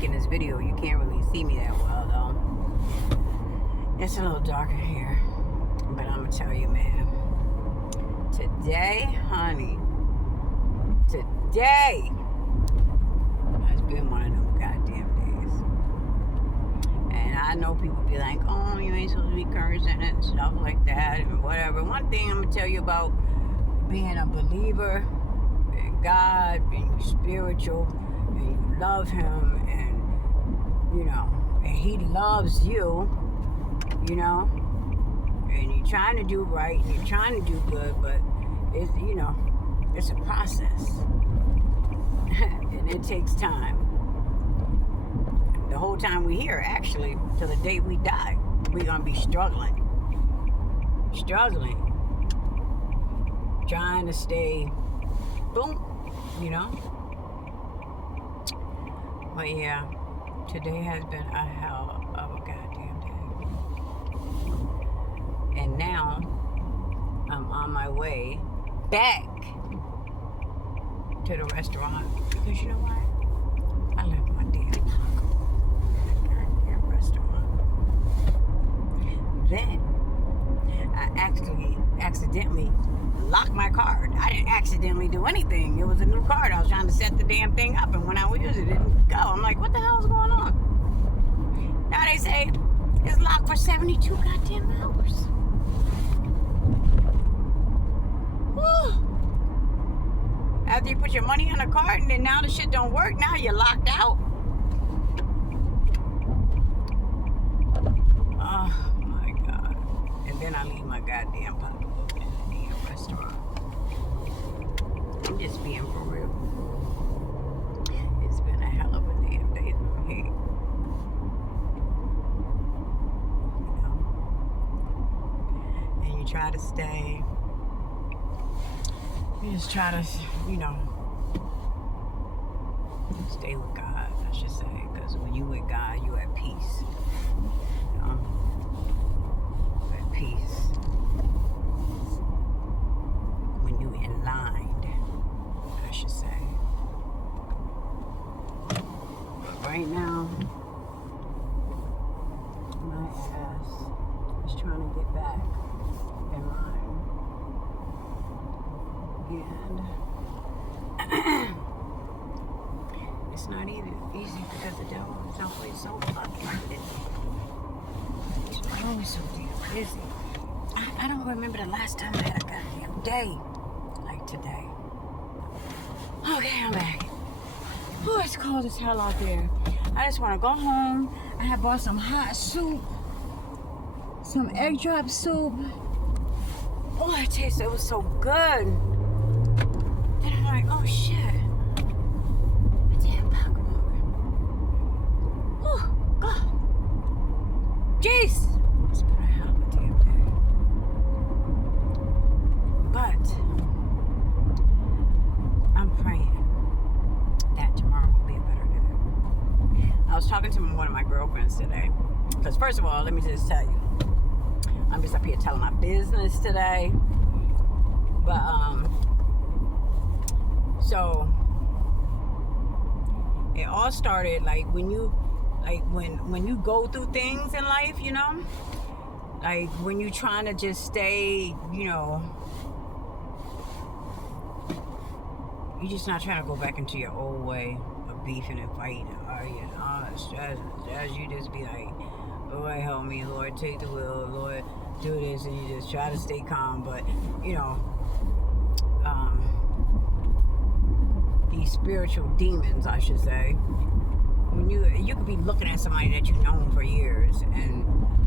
making this video, you can't really see me that well, though. It's a little darker here. But I'm going to tell you, man. Today, honey. Today has been one of them goddamn days. And I know people be like, oh, you ain't supposed to be cursing and stuff like that and whatever. One thing I'm going to tell you about being a believer in God, being spiritual, and you love Him, and, you know, and He loves you, you know, and you're trying to do right, and you're trying to do good, but it's, you know, it's a process. And it takes time. The whole time we're here, actually, till the day we die, we're going to be struggling. Trying to stay, boom, you know? But yeah, today has been a hell of a goddamn day. And now, I'm on my way back to the restaurant because you know what? I left my damn taco at the restaurant. Then I accidentally locked my card. I didn't accidentally do anything. It was a new card. I was trying to set the damn thing up, and when I used it, it didn't go. I'm like, what the hell is going on? Now they say it's locked for 72 goddamn hours. Whew. After you put your money on a card and then now the shit don't work, now you're locked out. Oh my God. And then I leave my goddamn pocketbook in the damn restaurant. I'm just being for real. It's been a hell of a damn day for me. You know? And you try to stay. You just try to, you know, stay with God, I should say. Because when you with God, you at peace. You know? You at peace. When you in line, I should say. But right now, my ass is trying to get back in line. And it's not even easy because the devil is always so fucking busy. He's always so damn busy. I don't remember the last time I had a goddamn day like today. Okay, I'm back. Oh, it's cold as hell out there. I just want to go home. I had bought some hot soup, some egg drop soup. Oh, it was so good. Then I'm like, oh shit. A damn pocketbook. Oh, God. Jeez. It's been a hell of a damn day. But I'm praying that tomorrow will be a better day. I was talking to one of my girlfriends today. Because first of all, let me just tell you. I'm just up here telling my business today. But, so it all started like when you go through things in life, you know, like when you're trying to just stay, you know, you're just not trying to go back into your old way of beefing and fighting and arguing and all that stress. You just be like, Lord help me, Lord take the wheel, Lord do this, and you just try to stay calm. But you know, these spiritual demons, I should say, when you could be looking at somebody that you've known for years,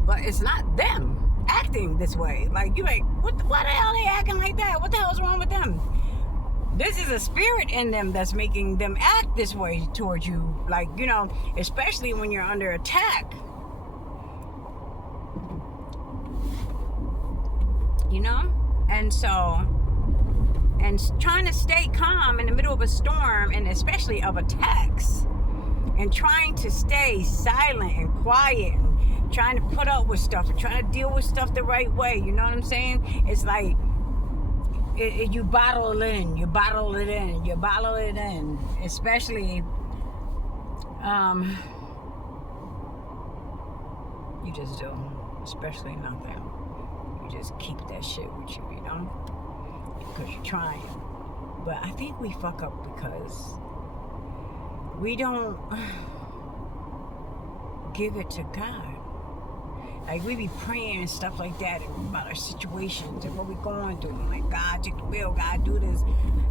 but it's not them acting this way. Like you like, why the hell are they acting like that? What the hell is wrong with them? This is a spirit in them that's making them act this way towards you. Like, you know, especially when you're under attack. You know? And trying to stay calm in the middle of a storm, and especially of attacks, and trying to stay silent and quiet, and trying to put up with stuff, and trying to deal with stuff the right way. You know what I'm saying? It's like you bottle it in, especially You just do, especially nothing. You just keep that shit with you, you know, because you're trying. But I think we fuck up because we don't give it to God. Like, we be praying and stuff like that about our situations and what we going through. I'm like, God, take the wheel. God, do this.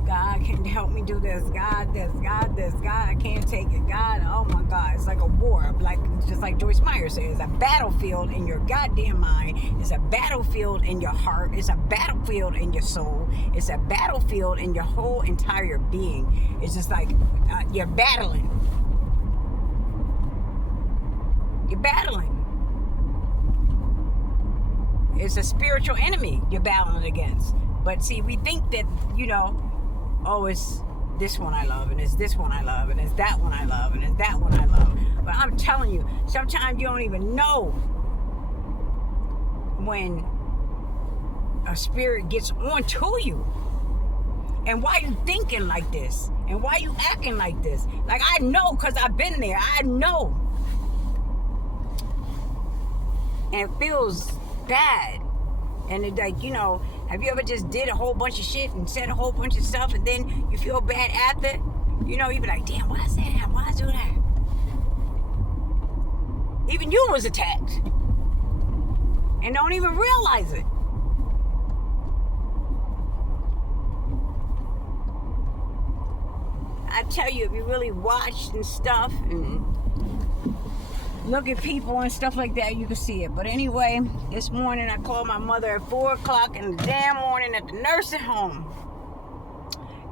God can help me do this. God, this. God, this. God, I can't take it. God, oh my God. It's like a war. Like, just like Joyce Meyer says, a battlefield in your goddamn mind. It's a battlefield in your heart. It's a battlefield in your soul. It's a battlefield in your whole entire being. It's just like you're battling. You're battling. It's a spiritual enemy you're battling against. But see, we think that, you know, oh, it's this one I love, and it's this one I love, and it's that one I love, and it's that one I love. But I'm telling you, sometimes you don't even know when a spirit gets onto you. And why you thinking like this? And why you acting like this? Like, I know, because I've been there. I know. And it feels bad. And it's like, you know, have you ever just did a whole bunch of shit and said a whole bunch of stuff and then you feel bad after? You know, you be like, damn, why I say that? Why I do that? Even you was attacked. And don't even realize it. I tell you, if you really watch and stuff and look at people and stuff like that, you can see it. But anyway, this morning I called my mother at 4 o'clock in the damn morning at the nursing home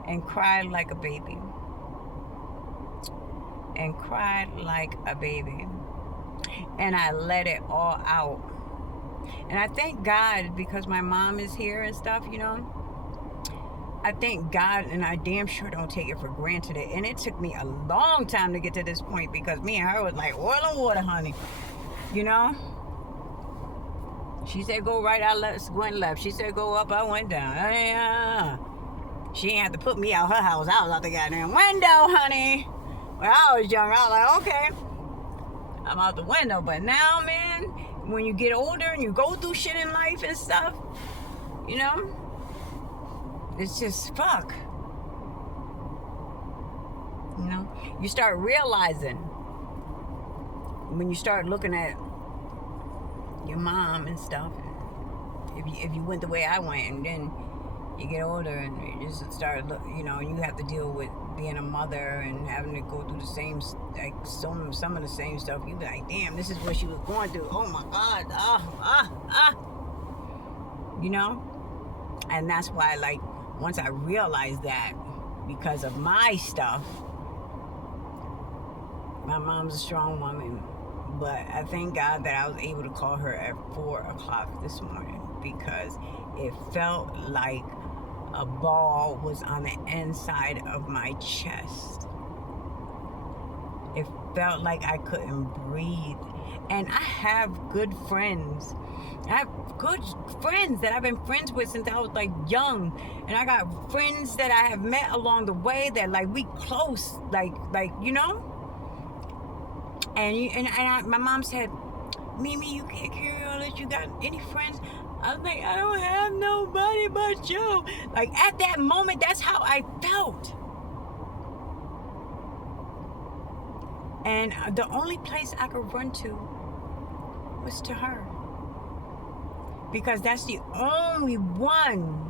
and cried like a baby. And cried like a baby. And I let it all out. And I thank God because my mom is here and stuff, you know. I thank God, and I damn sure don't take it for granted. And it took me a long time to get to this point because me and her was like oil and water, honey. You know? She said go right, I went left. She said go up, I went down. She ain't have to put me out her house. I was out the goddamn window, honey. When I was young, I was like, okay, I'm out the window. But now, man, when you get older and you go through shit in life and stuff, you know, it's just fuck. You know, you start realizing when you start looking at your mom and stuff. If you went the way I went, and then you get older and you just start, you know, you have to deal with being a mother and having to go through the same, like some of the same stuff. You be like, damn, this is what she was going through. Oh my God, you know, and that's why, like, once I realized that, because of my stuff, my mom's a strong woman, but I thank God that I was able to call her at 4 o'clock this morning because it felt like a ball was on the inside of my chest. It felt like I couldn't breathe. And I have good friends. I have good friends that I've been friends with since I was like young. And I got friends that I have met along the way that like we close, like you know? And my mom said, Mimi, you can't carry all that. You got any friends? I was like, I don't have nobody but you. Like at that moment, that's how I felt. And the only place I could run to was to her. Because that's the only one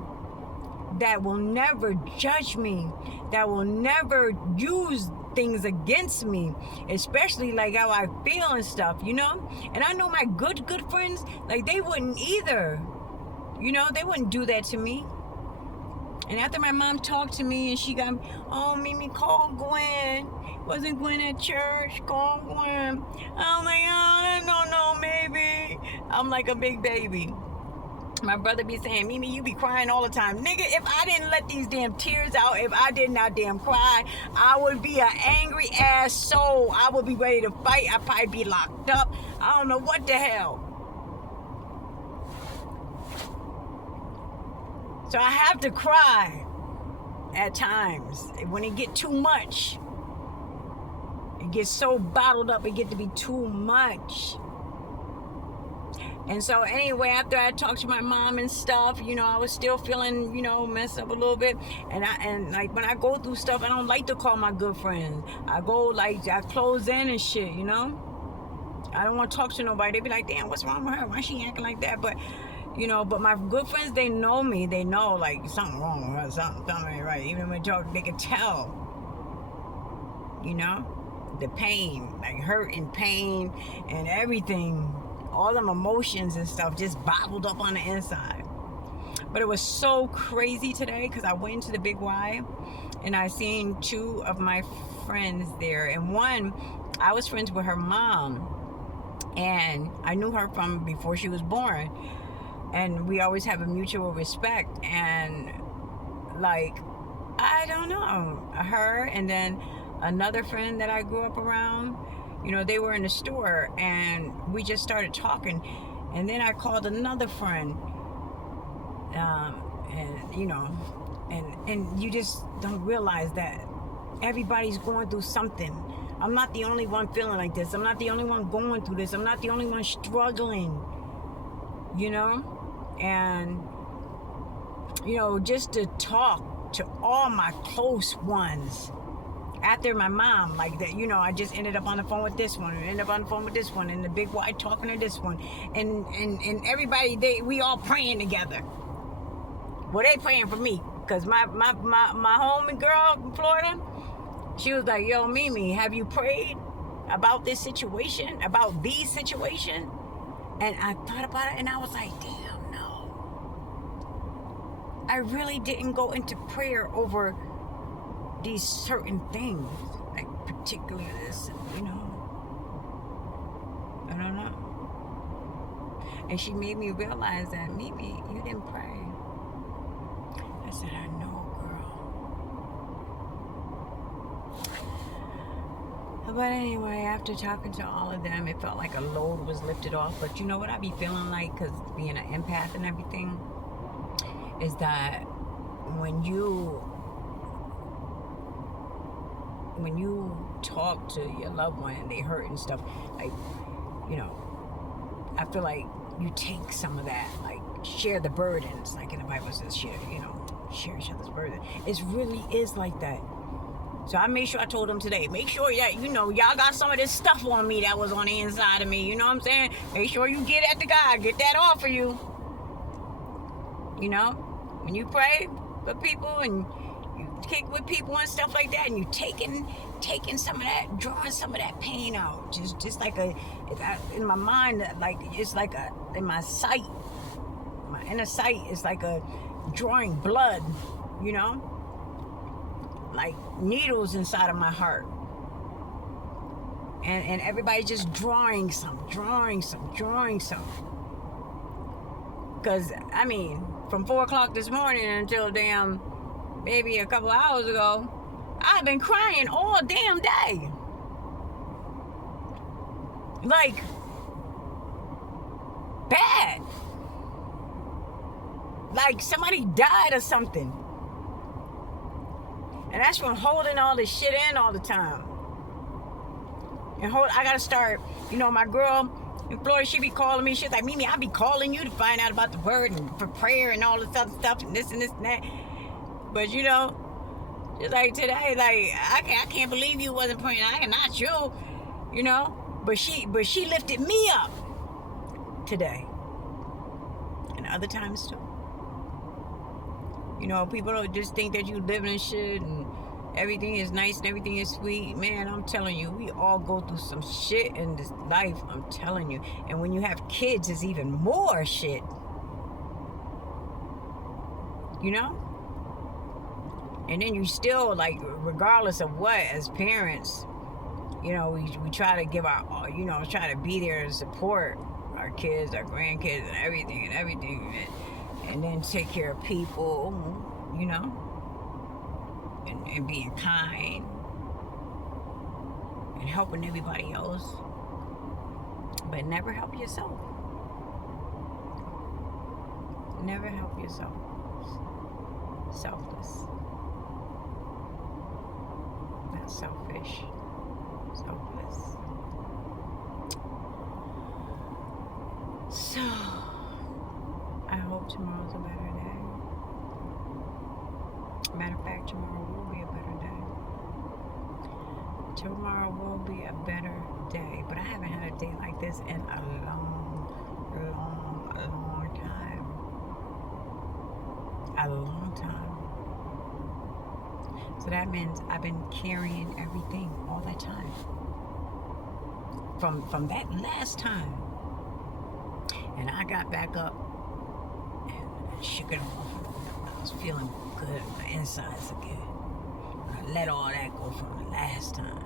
that will never judge me, that will never use things against me, especially like how I feel and stuff, you know? And I know my good friends, like they wouldn't either. You know, they wouldn't do that to me. And after my mom talked to me and she got me, oh, Mimi, call Gwen. Wasn't Gwen at church? Call Gwen. I'm like, oh, I don't know, maybe. I'm like a big baby. My brother be saying, Mimi, you be crying all the time. Nigga, if I didn't let these damn tears out, if I did not damn cry, I would be an angry ass soul. I would be ready to fight. I'd probably be locked up. I don't know what the hell. So I have to cry at times when it get too much. it gets so bottled up, it get to be too much. And so anyway, after I talked to my mom and stuff, I was still feeling, messed up a little bit. And like when I go through stuff, I don't like to call my good friends. I close in and shit, I don't want to talk to nobody. They be like, damn, what's wrong with her? Why she acting like that? But but my good friends, they know me. They know like something wrong with her, something ain't right. Even when talk, they can tell. The pain, like hurt and pain and everything. All them emotions and stuff just bottled up on the inside. But it was so crazy today because I went into the Big Y and I seen two of my friends there. And one, I was friends with her mom. And I knew her from before she was born. And we always have a mutual respect. And like, I don't know, her and then another friend that I grew up around, they were in the store and we just started talking. And then I called another friend, and you just don't realize that everybody's going through something. I'm not the only one feeling like this. I'm not the only one going through this. I'm not the only one struggling, and, just to talk to all my close ones. After my mom, like that, I just ended up on the phone with this one, and ended up on the phone with this one, and the Big Y talking to this one, and everybody, we all praying together. Well, they praying for me, because my homie girl in Florida, she was like, yo, Mimi, have you prayed about this situation, about these situations? And I thought about it, and I was like, damn, no. I really didn't go into prayer over these certain things, like particularly this, I don't know. And she made me realize that, Mimi, you didn't pray. I said, I know, girl. But anyway, after talking to all of them, it felt like a load was lifted off. But you know what I be feeling like, because being an empath and everything, is that when you talk to your loved one and they hurt and stuff, like, I feel like you take some of that, like, share the burdens, like in the Bible says, share each other's burden. It really is like that. So I made sure I told them today, make sure that, y'all got some of this stuff on me that was on the inside of me, you know what I'm saying? Make sure you get at the God, get that off of you. When you pray for people and kick with people and stuff like that, and you taking some of that, drawing some of that pain out, just like in my mind, like it's like in my sight, my inner sight, it's like a drawing blood, like needles inside of my heart, and everybody just drawing some, because I mean, from 4 o'clock this morning until damn maybe a couple hours ago, I've been crying all damn day. Like, bad. Like somebody died or something. And that's from holding all this shit in all the time. And I gotta start, my girl in Florida, she be calling me. She's like, Mimi, I be calling you to find out about the word and for prayer and all this other stuff and this and that. But just like today, like I can't believe you wasn't praying. Not you, But she lifted me up today, and other times too. People don't just think that you living and shit and everything is nice and everything is sweet. Man, I'm telling you, we all go through some shit in this life. I'm telling you. And when you have kids, it's even more shit. And then you still, like, regardless of what, as parents, we try to give try to be there to support our kids, our grandkids, and everything, and then take care of people, and being kind and helping everybody else, but never help yourself. Never help yourself. Selfless. Not selfish. It's hopeless. So, I hope tomorrow's a better day. Matter of fact, tomorrow will be a better day. Tomorrow will be a better day. But I haven't had a day like this in a long time. A long time. So that means I've been carrying everything all that time. From that last time. And I got back up and shook it off. I was feeling good on the insides again. I let all that go from the last time.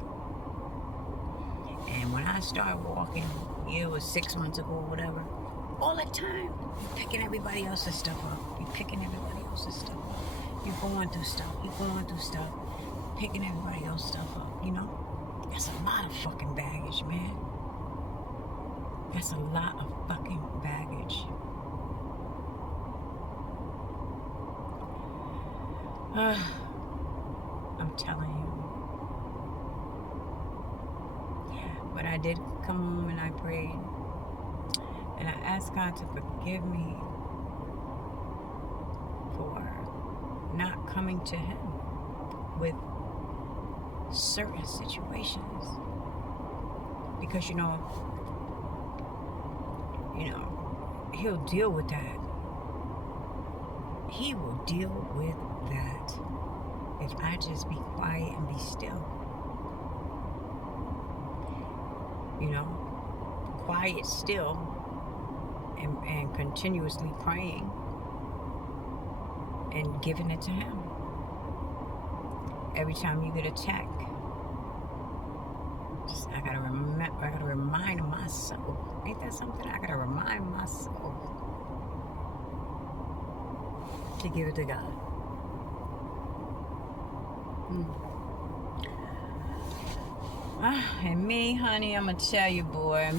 And when I started walking, it was 6 months ago or whatever, all that time, you're picking everybody else's stuff up. You're picking everybody else's stuff up. You're going through stuff. Picking everybody else's stuff up, you know? That's a lot of fucking baggage, man. That's a lot of fucking baggage. I'm telling you. But I did come home and I prayed. And I asked God to forgive me for not coming to Him with certain situations. Because, you know, He'll deal with that. He will deal with that if I just be quiet and be still. You know, quiet still and continuously praying and giving it to Him. Every time you get attacked, I gotta remind myself. Ain't that something? I gotta remind myself to give it to God. And me, honey, I'm gonna tell you, boy.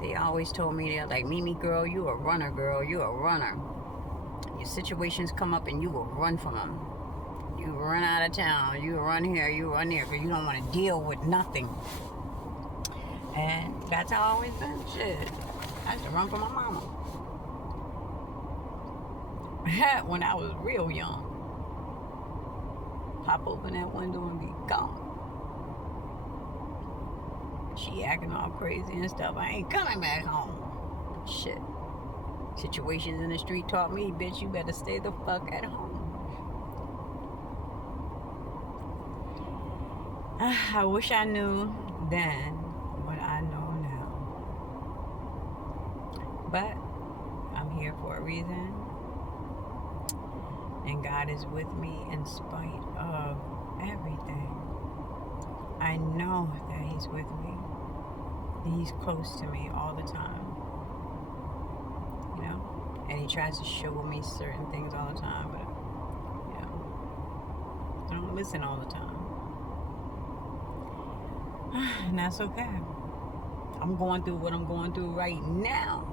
They always told me, they're like, Mimi, girl, you a runner, girl. You a runner. Your situations come up and you will run from them. You run out of town. You run here. You run there because you don't want to deal with nothing. And that's how I always been. Shit. I used to run from my mama. When I was real young. Pop open that window and be gone. She acting all crazy and stuff. I ain't coming back home. Shit. Situations in the street taught me, bitch, you better stay the fuck at home. I wish I knew then what I know now. But I'm here for a reason. And God is with me in spite of everything. I know that He's with me. He's close to me all the time. You know? And He tries to show me certain things all the time, but, you know, I don't listen all the time. And that's okay. I'm going through what I'm going through right now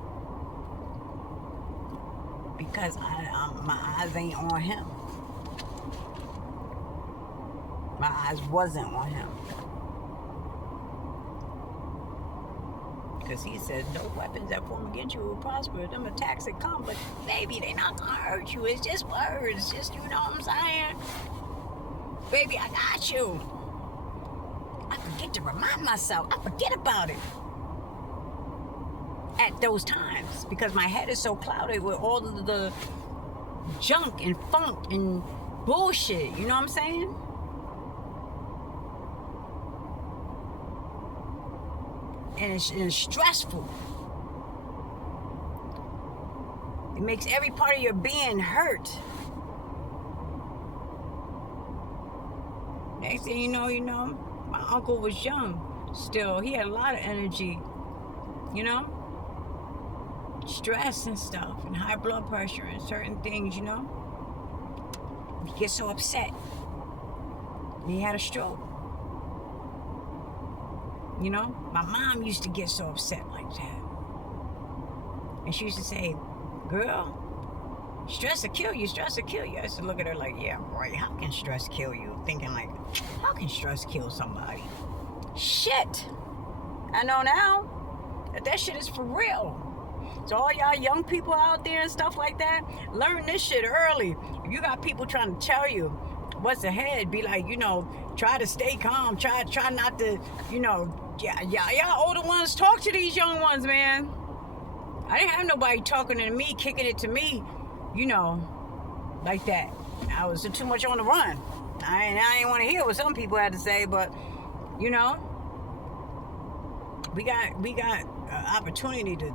because my eyes ain't on Him. My eyes wasn't on Him. Because He said, no weapons that form against you will prosper. Them attacks that come, but baby, they not gonna hurt you. It's just words. Just, you know what I'm saying? Baby, I got you. I forget to remind myself. I forget about it at those times because my head is so clouded with all of the junk and funk and bullshit. You know what I'm saying? And it's stressful. It makes every part of your being hurt. Next thing you know, my uncle was young still. He had a lot of energy, you know? Stress and stuff, and high blood pressure and certain things, you know? He gets so upset. And he had a stroke. You know? My mom used to get so upset like that. And she used to say, girl, stress will kill you, stress will kill you. I used to look at her like, yeah, right, how can stress kill you? Thinking like, how can stress kill somebody? Shit. I know now that shit is for real. So all y'all young people out there and stuff like that, learn this shit early. If you got people trying to tell you what's ahead, be like, try to stay calm. Try not to, y'all older ones, talk to these young ones, man. I didn't have nobody talking to me, kicking it to me, like that. I was too much on the run. I didn't want to hear what some people had to say, but, we got opportunity to,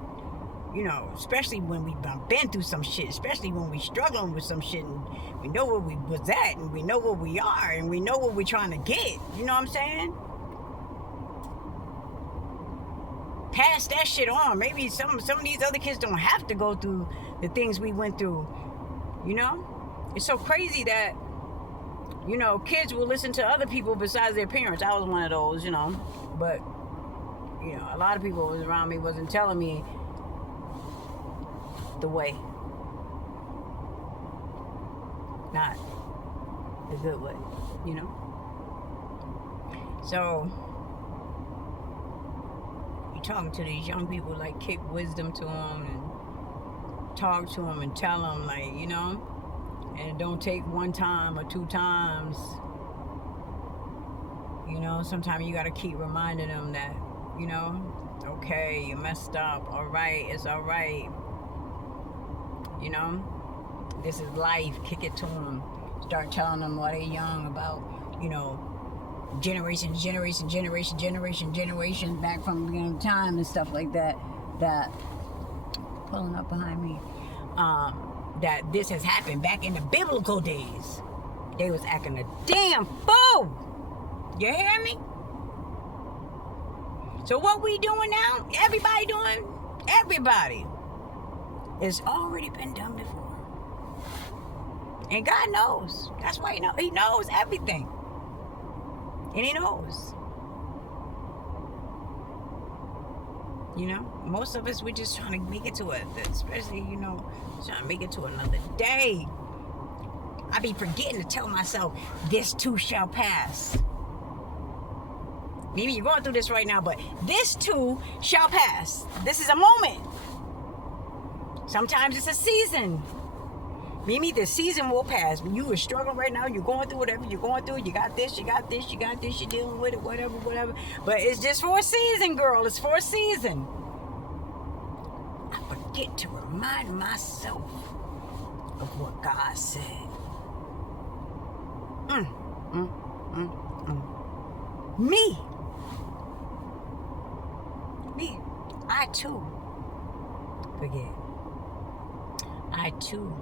especially when we've been through some shit, especially when we struggling with some shit, and we know where we was at, and we know where we are, and we know what we're trying to get. You know what I'm saying? Pass that shit on. Maybe some of these other kids don't have to go through the things we went through. It's so crazy that kids will listen to other people besides their parents. I was one of those, but a lot of people was around me wasn't telling me the way, not the good way, So you talking to these young people, like, kick wisdom to them and talk to them and tell them, like, and it don't take one time or two times. Sometimes you got to keep reminding them that, okay, you messed up, all right, it's all right. This is life. Kick it to them. Start telling them while they're young about, generation back from the beginning of time and stuff like that. That pulling up behind me. That this has happened back in the biblical days. They was acting a damn fool. You hear me? So what we doing now? Everybody doing? Everybody. It's already been done before. And God knows. That's why He knows everything. And He knows. Most of us, we're just trying to make it to especially, trying to make it to another day. I be forgetting to tell myself, this too shall pass. Maybe you're going through this right now, but this too shall pass. This is a moment. Sometimes it's a season. Mimi, the season will pass. When you are struggling right now, you're going through whatever you're going through. You got this, you're dealing with it, whatever. But it's just for a season, girl. It's for a season. I forget to remind myself of what God said. Me. I too forget. I too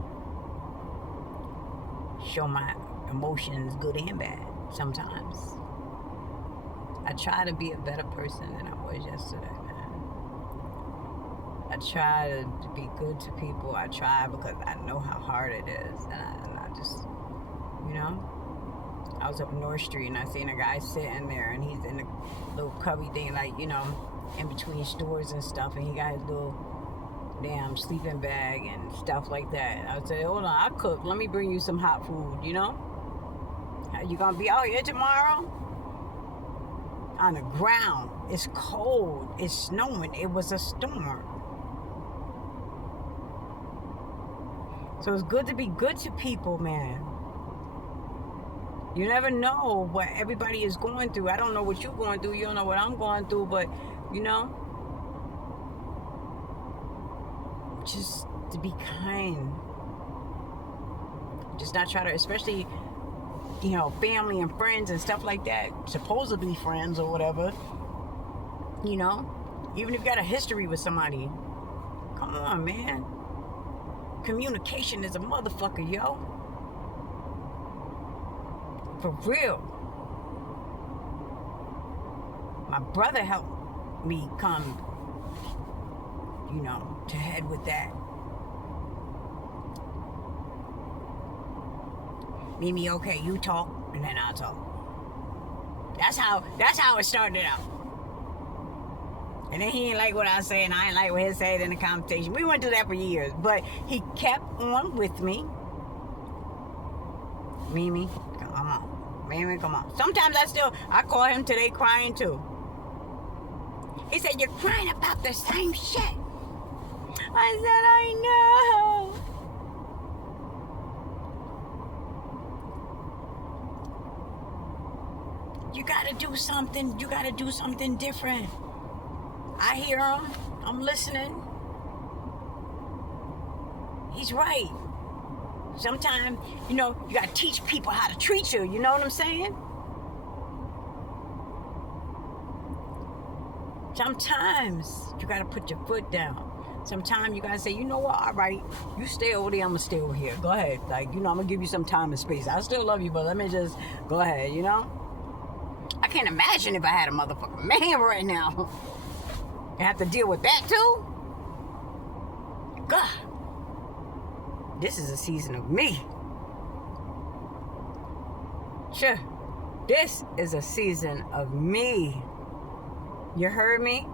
show my emotions, good and bad, sometimes. I try to be a better person than I was yesterday, man. I try to be good to people. I try because I know how hard it is. And I just, I was up North Street and I seen a guy sitting there and he's in a little cubby thing, like, in between stores and stuff, and he got his little damn sleeping bag and stuff like that. I said, hold on, I cook. Let me bring you some hot food, You gonna be out here tomorrow? On the ground. It's cold. It's snowing. It was a storm. So it's good to be good to people, man. You never know what everybody is going through. I don't know what you're going through. You don't know what I'm going through, but, just to be kind. Just not try to, especially, family and friends and stuff like that, supposedly friends or whatever, even if you got a history with somebody, come on, man. Communication is a motherfucker, yo. For real. My brother helped me come, to head with that. Mimi, okay, you talk, and then I'll talk. That's how it started out. And then he ain't like what I say, and I ain't like what he said in the conversation. We went through that for years, but he kept on with me. Mimi, come on. Mimi, come on. Sometimes I call him today crying too. He said, you're crying about the same shit. I said, I know. You gotta do something. You gotta do something different. I hear him. I'm listening. He's right. Sometimes, you gotta teach people how to treat you. You know what I'm saying? Sometimes you gotta put your foot down. Sometimes you gotta say, you know what, all right, you stay over there, I'm gonna stay over here. Go ahead. Like, I'm gonna give you some time and space. I still love you, but let me just go ahead, I can't imagine if I had a motherfucking man right now. I have to deal with that too? God. This is a season of me. Sure. This is a season of me. You heard me?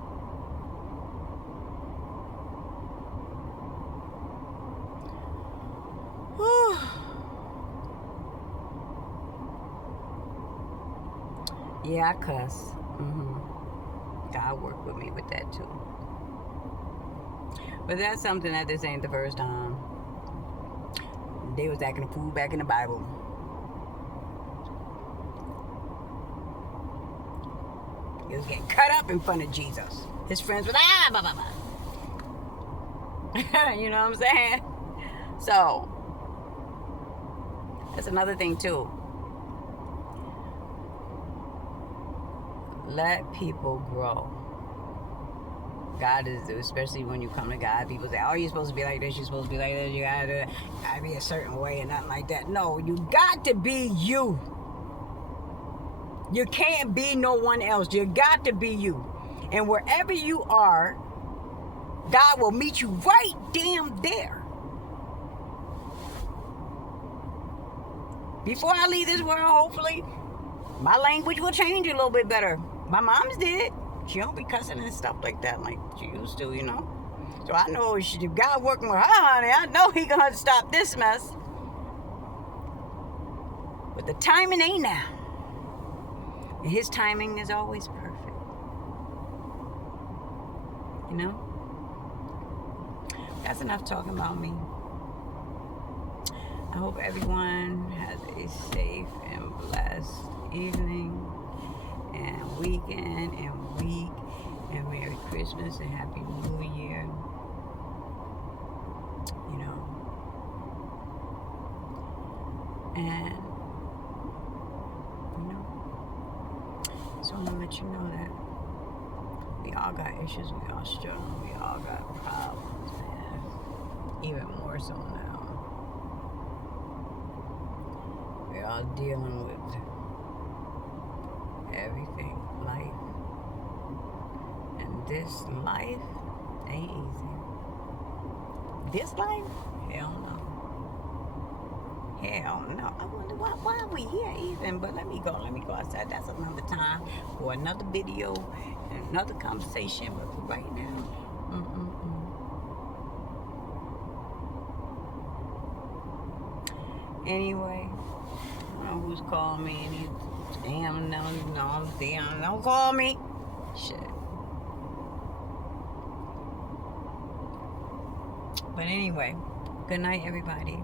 Whew. Yeah, I cuss. God worked with me with that too. But that's something that this ain't the first time. They was acting a fool back in the Bible. He was getting cut up in front of Jesus. His friends were like, blah, blah, blah. You know what I'm saying? So, that's another thing too. Let people grow. God is, especially when you come to God, people say, oh, you're supposed to be like this, you're supposed to be like this, you gotta be a certain way and nothing like that. No, you got to be you. You can't be no one else. You got to be you. And wherever you are, God will meet you right damn there. Before I leave this world, hopefully, my language will change a little bit better. My mom's did. She don't be cussing and stuff like that like she used to, So I know if God working with her, honey, I know he gonna stop this mess. But the timing ain't now. And his timing is always perfect. That's enough talking about me. I hope everyone has a safe and blessed evening and weekend and week, and Merry Christmas and Happy New Year. And so I'm gonna let you know that we all got issues, we all struggle, we all got problems, man. Even more so now. We're all dealing with everything, life. And this life ain't easy. This life? Hell no. Hell no. I wonder why are we here even? But let me go outside. That's another time for another video and another conversation. But for right now, Anyway, I don't know who's calling me. Damn, don't call me. Shit. But anyway, good night, everybody.